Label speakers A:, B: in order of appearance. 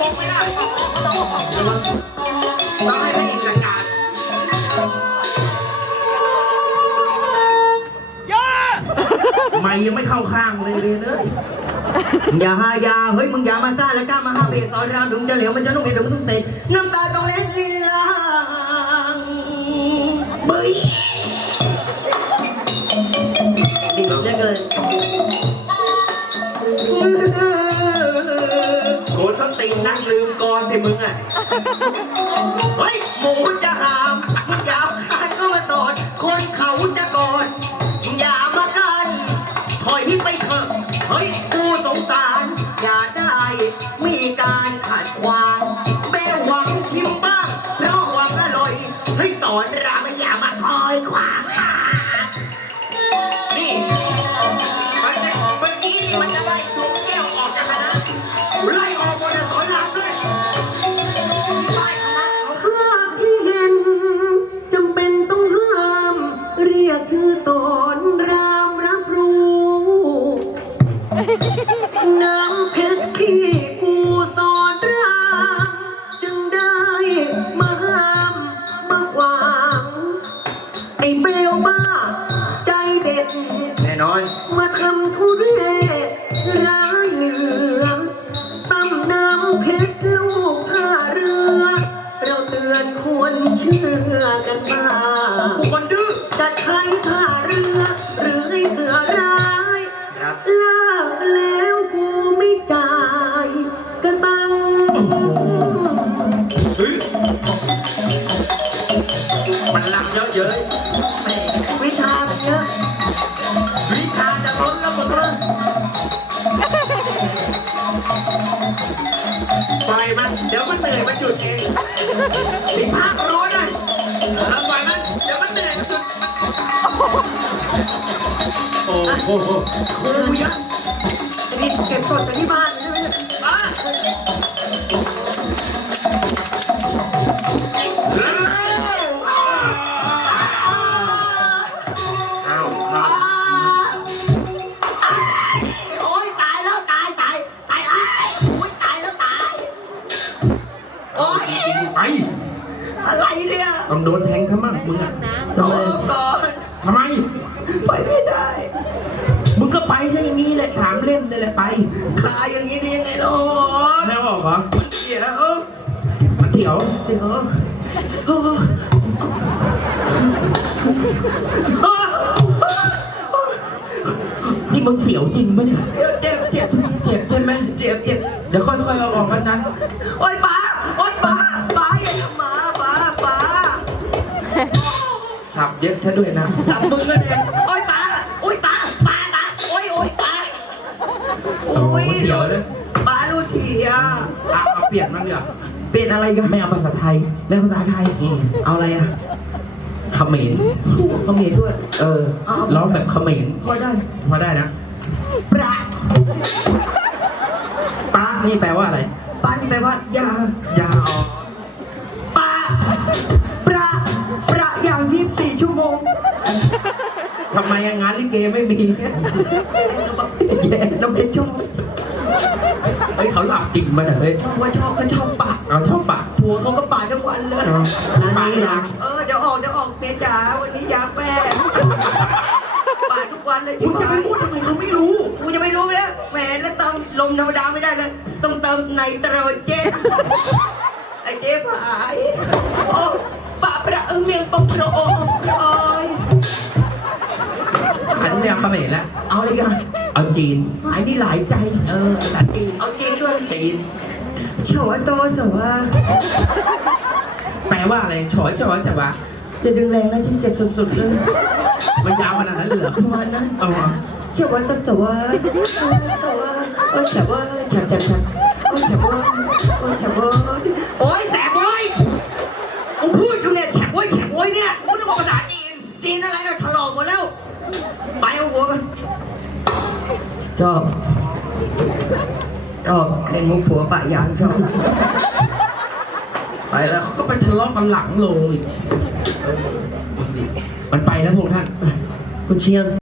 A: งไม่ได้ต้องให้พระเอกจัดการไม่ยังไม่เข้าข้างเลย
B: อย่าเฮ้ยมึงอย่ามาซ่าแล้วกล้ามาห้าเบสสอนรามถึงจะเหลวมันจะนุ่งเดี๋ยวมึงต้องเสร็จน้ำตาต้องเล็ดลินลางบึ้ยดีเหลือเกิน
A: โกนสตินั่งลืมกรสิมึงอ่ะ
B: เฮ้ยหมูจะหามมึงอย่าเอาคานก็มาสอนคนเขาจะกอดอย่ามากันถอยไปเถอะเฮ้ยกูสงสารอย่าได้มีการขัดขวางแม่หวังชิมบ้างเพราะหวังอร่อยให้สอนรามอย่ามาคอยขวาง
A: นี่เมื่อกี้นี่มันจะไล่ดวงแก้วออกจากคณะ
B: ไล่ออกหมดสอนรามด้วย
A: ไล่คณะ
B: ภาพที่เห็นจำเป็นต้องห้ามเรียกชื่อสอนรามรับรู้น้ำเพชรที่กูสอนรามจึงได้มาห้ามมาขวางไอ้เบลบ้าใจเด็ดแน่นอนมาทำทุเรศร้ายเหลือตั้มน้ำเพชรลูกท่าเรือเราเตือนควรเชื่อกันมา
A: ผู้คนดื้อ
B: จะใช้ท่าเรือหรือให้เสือร้ายเลิกแล้วกูไม่จ่ายกระตัง
A: มันหลักเยอะเย้ย
B: วิชามันเยอะ
A: วิชาจะล้นแล้วหมดเลยปล่อยมันเดี๋ยวมันเหนื่อยมันหยุดเองมีภาครู้นะปล่อยมันเดี๋ยวมันเหนื่อยมันหยุดโอ้โห
B: ครูเยอะนี่เก็บกดกันที่บ้านใช่ไหมอะไรเนี่ย
A: ต้องโดนแทงทำไมมึงอ่ะ
B: ทำไมก่อน
A: ทำไม
B: ไปไม่ได้
A: มึงก็ไปซะอย่างนี้แหละถามเล่มเลยแหละไป
B: ขาอย่างนี้ดียังไงล่ะ
A: ไม่ออกเหรอ
B: เสียว
A: มันเถียวนี่มึงเสียวจริงปะเนี่ย
B: เจ็บ
A: ใช่ไหม
B: เจ็บเ
A: ดี๋ยวค่อยๆเอาออกกันนะ
B: โอ๊ยป้าอย่าทำมาป้า
A: สับเย็ดซะด้วยนะ
B: สับมึงก็เด็กโอ๊ยป้าโอ๊ยป้าโอ๊ยป้า
A: โอ้ยเสียวเลย
B: ป้ารู้ทีอ่ะ
A: เอาเปลี่ยนมั้งเดี๋ยว
B: เปลี่ยนอะไรกัน
A: ไม่เอาภาษาไทย
B: แล้วภาษาไทยเอาอะไรอ่ะ
A: เขมร
B: ด้วย
A: ร้องแบบเขมร
B: พอ
A: ได้นะ
B: ปลา
A: นี่แปลว่าอะไร
B: ปลานี่แปลว่ายาปลาอย่าง24 ชั่วโมง
A: ทำไมงานลิเกไม่มี
B: น้องเพชรชอบ
A: เฮ้ยเขาหลับจริงมั้ยเฮ้ย
B: ชอบเขาชอบปะ
A: ชอบปะ
B: ผัวเขาก็ปะทั้งวันเลย
A: ปะยัง
B: เดี๋ยวออกเมียจ๋าวันนี้ยาแฝดปะทุกวันเลย
A: มึงจะไม่พูดทำไมเขาไม่รู้
B: กูจะไม่รู้แล้วแหมแล้วเติมลมธรรมดาไม่ได้เลยต้องเติมไนโตรเจนไอเจ๊ผายโอ้ปะประเมียงปะโปรโอย
A: อันนี้เอาเขมรแล้ว
B: เอาอะไรกัน
A: เอาจีน
B: หายนี่หลายใจ
A: ภาษาจีน
B: เอาจีนด้วย
A: จีน
B: โฉยโตสวะ
A: แปลว่าอะไรโฉยโจแต่ว่า
B: อย่าดึงแรงนะฉันเจ็บสุดๆเลย
A: มันยาวขนาดนั้นเลยเหรอ
B: ประมาณนั้นเฉวะตะสวะเฉวะเฉวะโอ้แฉบโอ้ยแสบโว้ยกูพูดอยู่เนี่ยแฉบโว้ยเนี่ยกูต้องบอกภาษาจีนอะไรกันถลอกหมดแล้วไปเอาหัวกันชอบเล่นมุกผัวปะยางชอบไปแล้ว
A: เขาก็ไปทะเลาะกันหลังโรงอีกมันไปแล้วพวกท่าน
B: คุณเชียง